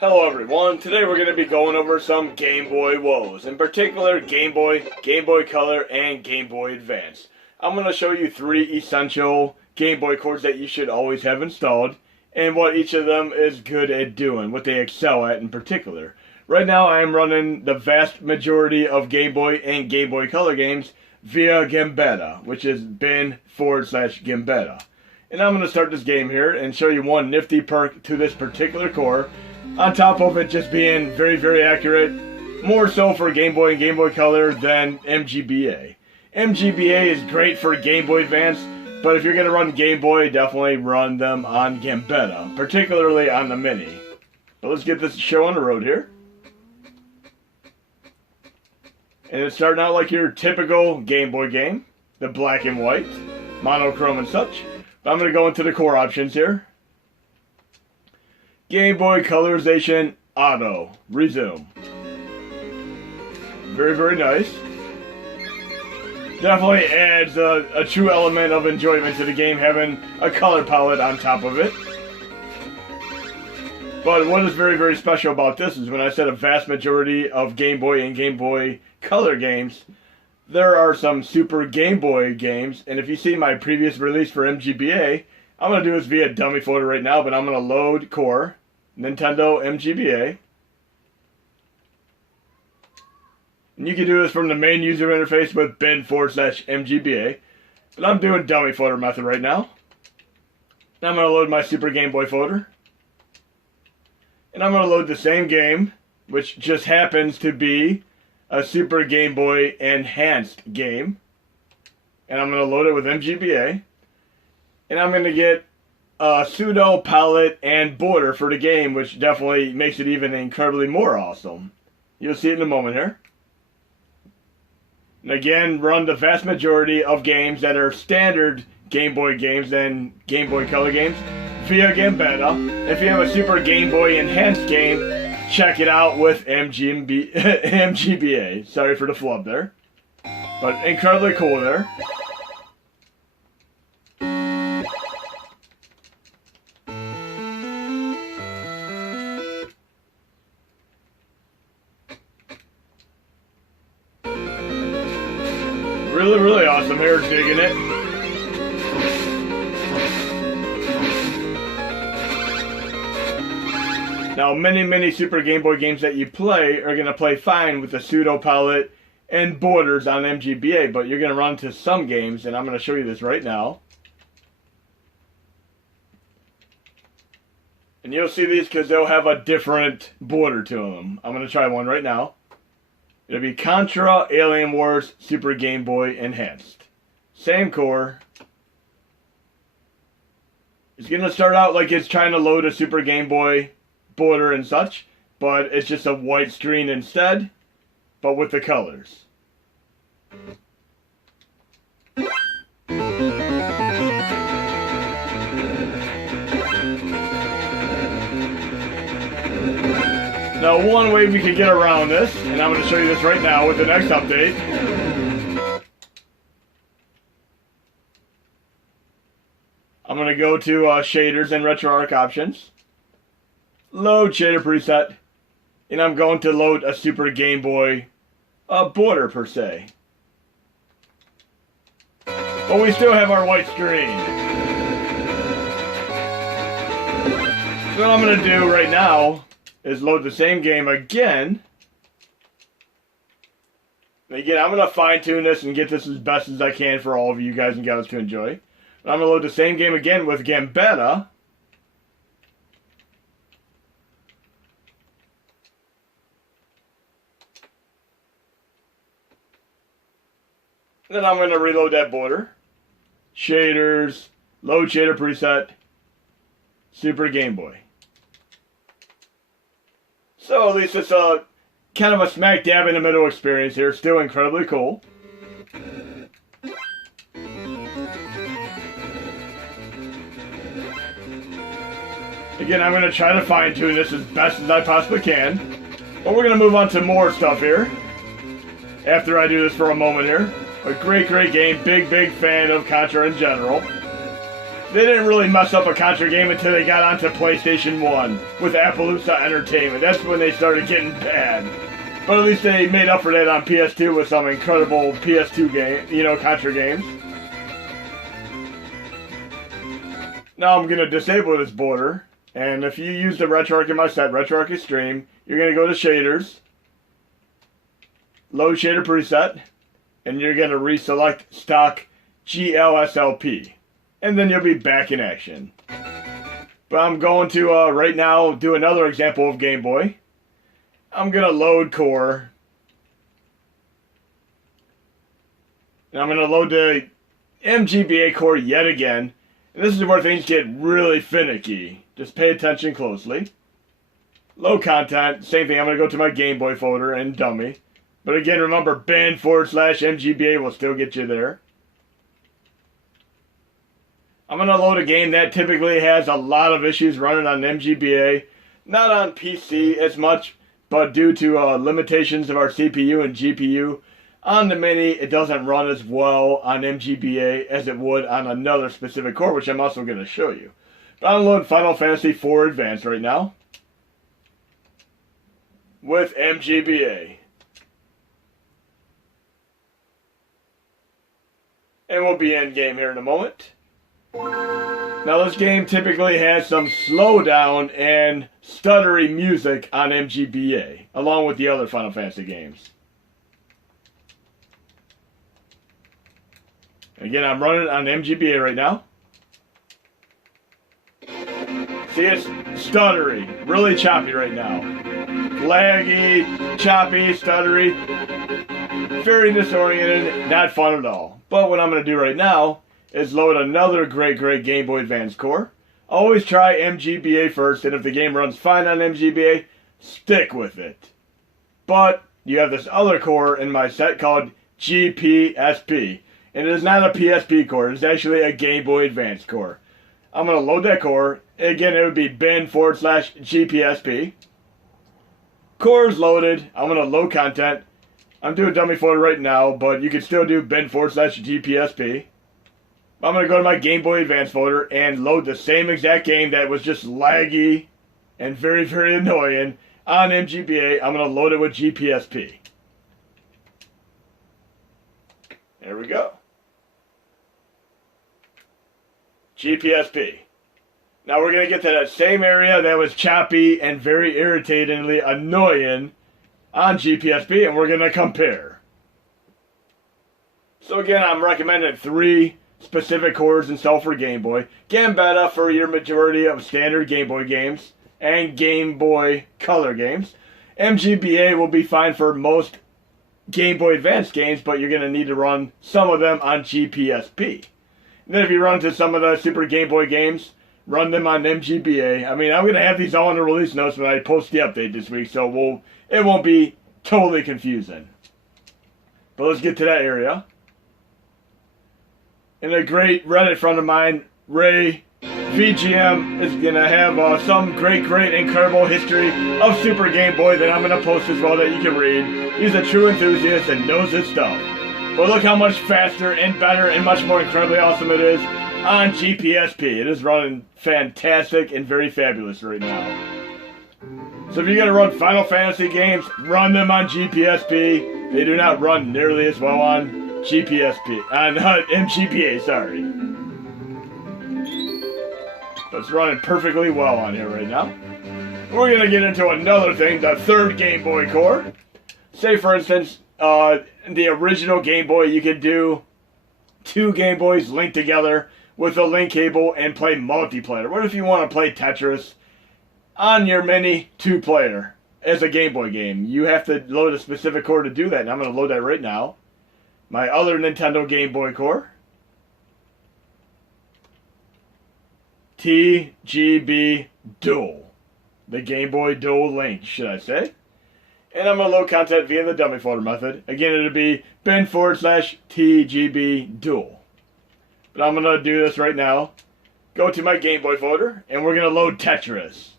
Hello everyone, today we're going to be going over some Game Boy Woes, in particular Game Boy, Game Boy Color, and Game Boy Advance. I'm going to show you 3 essential Game Boy cords that you should always have installed, and what each of them is good at doing, what they excel at in particular. Right now I am running the vast majority of Game Boy and Game Boy Color games via Gambatte, which is bin/Gambatte. And I'm going to start this game here and show you one nifty perk to this particular core. On top of it just being very, very accurate, more so for Game Boy and Game Boy Color than mGBA. mGBA is great for Game Boy Advance, but if you're going to run Game Boy, definitely run them on Gambatte, particularly on the Mini. So let's get this show on the road here. And it's starting out like your typical Game Boy game, the black and white, monochrome and such. But I'm going to go into the core options here. Game Boy Colorization Auto. Resume. Very, very nice. Definitely adds a true element of enjoyment to the game, having a color palette on top of it. But what is very, very special about this is when I said a vast majority of Game Boy and Game Boy Color games, there are some Super Game Boy games, and if you see my previous release for mGBA, I'm going to do this via dummy folder right now, but I'm going to load core, Nintendo mGBA. And you can do this from the main user interface with bin/mGBA, but I'm doing dummy folder method right now. And I'm going to load my Super Game Boy folder. And I'm going to load the same game, which just happens to be a Super Game Boy enhanced game. And I'm going to load it with mGBA. And I'm going to get a pseudo palette and border for the game, which definitely makes it even incredibly more awesome. You'll see it in a moment here. And again, run the vast majority of games that are standard Game Boy games and Game Boy Color games via Gambatte. If you have a Super Game Boy enhanced game, check it out with mGBA. Sorry for the flub there. But incredibly cool there. Really, really awesome here, digging it. Now, many Super Game Boy games that you play are going to play fine with the pseudo palette and borders on mGBA, but you're going to run into some games, and I'm going to show you this right now. And you'll see these because they'll have a different border to them. I'm going to try one right now. It'll be Contra Alien Wars Super Game Boy Enhanced. Same core. It's going to start out like it's trying to load a Super Game Boy border and such, but it's just a white screen instead, but with the colors. Now, one way we can get around this, and I'm going to show you this right now with the next update. I'm going to go to shaders and RetroArch options. Load shader preset. And I'm going to load a Super Game Boy border per se. But we still have our white screen. So what I'm going to do right now is load the same game again. And again, I'm going to fine tune this and get this as best as I can for all of you guys and gals to enjoy. But I'm going to load the same game again with Gambatte. Then I'm going to reload that border. Shaders, load shader preset, Super Game Boy. So at least it's a kind of a smack dab in the middle experience here. Still incredibly cool. Again, I'm going to try to fine tune this as best as I possibly can. But we're going to move on to more stuff here. After I do this for a moment here. A great game. Big fan of Contra in general. They didn't really mess up a Contra game until they got onto PlayStation 1 with Appaloosa Entertainment. That's when they started getting bad. But at least they made up for that on PS2 with some incredible PS2 game, Contra games. Now I'm going to disable this border. And if you use the RetroArch in my set, RetroArch Extreme, you're going to go to Shaders, Load Shader Preset, and you're going to reselect Stock GLSLP. And then you'll be back in action. But I'm going to, right now, do another example of Game Boy. I'm going to load core. And I'm going to load the mGBA core yet again. And this is where things get really finicky. Just pay attention closely. Load content, same thing. I'm going to go to my Game Boy folder and dummy. But again, remember, bin/mGBA will still get you there. I'm going to load a game that typically has a lot of issues running on mGBA. Not on PC as much, but due to limitations of our CPU and GPU. On the Mini, it doesn't run as well on mGBA as it would on another specific core, which I'm also going to show you. But I'm loading Final Fantasy IV Advanced right now with mGBA. And we'll be in game here in a moment. Now this game typically has some slowdown and stuttery music on mGBA, along with the other Final Fantasy games. Again, I'm running on mGBA right now. See, it's stuttery, really choppy right now. Laggy, choppy, stuttery, very disoriented, not fun at all. But what I'm going to do right now is load another great Game Boy Advance core. Always try mGBA first, and if the game runs fine on mGBA, stick with it. But you have this other core in my set called gpSP, and it is not a PSP core, it's actually a Game Boy Advance core. I'm going to load that core. Again, it would be bin/gpSP. Core is loaded. I'm going to load content. I'm doing dummy folder right now, but you can still do bin/gpSP. I'm going to go to my Game Boy Advance folder and load the same exact game that was just laggy and very, very annoying on mGBA. I'm going to load it with gpSP. There we go. gpSP. Now we're going to get to that same area that was choppy and very irritatingly annoying on gpSP, and we're going to compare. So again, I'm recommending 3 specific cores installed for Game Boy. Gambatte for your majority of standard Game Boy games and Game Boy Color games. mGBA will be fine for most Game Boy Advance games, but you're going to need to run some of them on gpSP. And then if you run into some of the Super Game Boy games, run them on mGBA. I mean, I'm going to have these all in the release notes when I post the update this week, so it won't be totally confusing. But let's get to that area. And a great Reddit friend of mine, ReyVGM, is going to have some great, incredible history of Super Game Boy that I'm going to post as well that you can read. He's a true enthusiast and knows his stuff. But look how much faster and better and much more incredibly awesome it is on gpSP. It is running fantastic and very fabulous right now. So if you're going to run Final Fantasy games, run them on gpSP. They do not run nearly as well on mGBA, sorry. But it's running perfectly well on here right now. We're going to get into another thing, the third Game Boy core. Say, for instance, the original Game Boy, you could do 2 Game Boys linked together with a link cable and play multiplayer. What if you want to play Tetris on your Mini 2-player as a Game Boy game? You have to load a specific core to do that, and I'm going to load that right now. My other Nintendo Game Boy core. TGB Dual. The Game Boy Dual Link, should I say. And I'm going to load content via the dummy folder method. Again, it'll be bin/TGB Dual. But I'm going to do this right now. Go to my Game Boy folder, and we're going to load Tetris.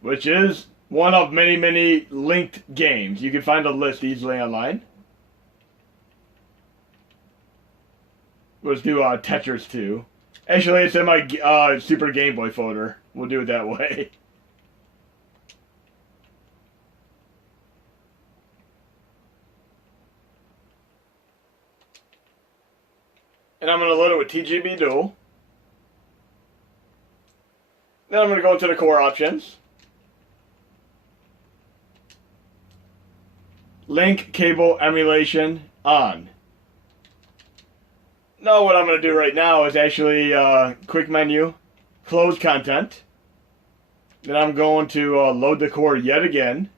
Which is one of many linked games. You can find a list easily online. Let's do Tetris 2. Actually, it's in my Super Game Boy folder. We'll do it that way. And I'm going to load it with TGB Dual. Then I'm going to go into the core options. Link cable emulation on. Now what I'm going to do right now is actually quick menu, close content. Then I'm going to load the core yet again.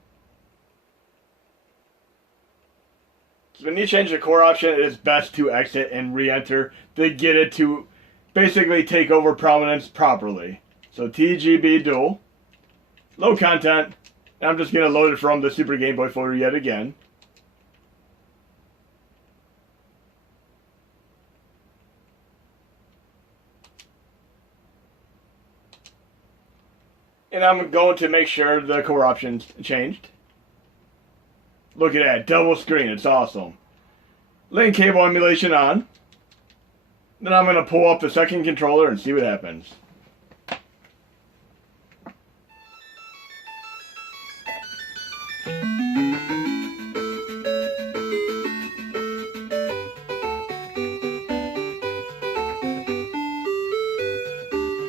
So when you change the core option, it is best to exit and re-enter to get it to basically take over prominence properly. So TGB Dual, load content, and I'm just going to load it from the Super Game Boy folder yet again. And I'm going to make sure the core options changed. Look at that, double screen, it's awesome. Link cable emulation on. Then I'm going to pull up the second controller and see what happens.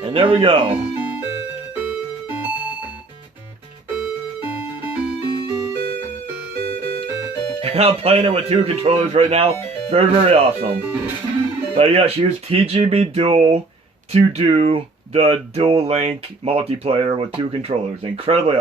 And there we go. I'm playing it with two controllers right now. Very, very awesome. But yes, use TGB Dual to do the dual link multiplayer with two controllers. Incredibly awesome.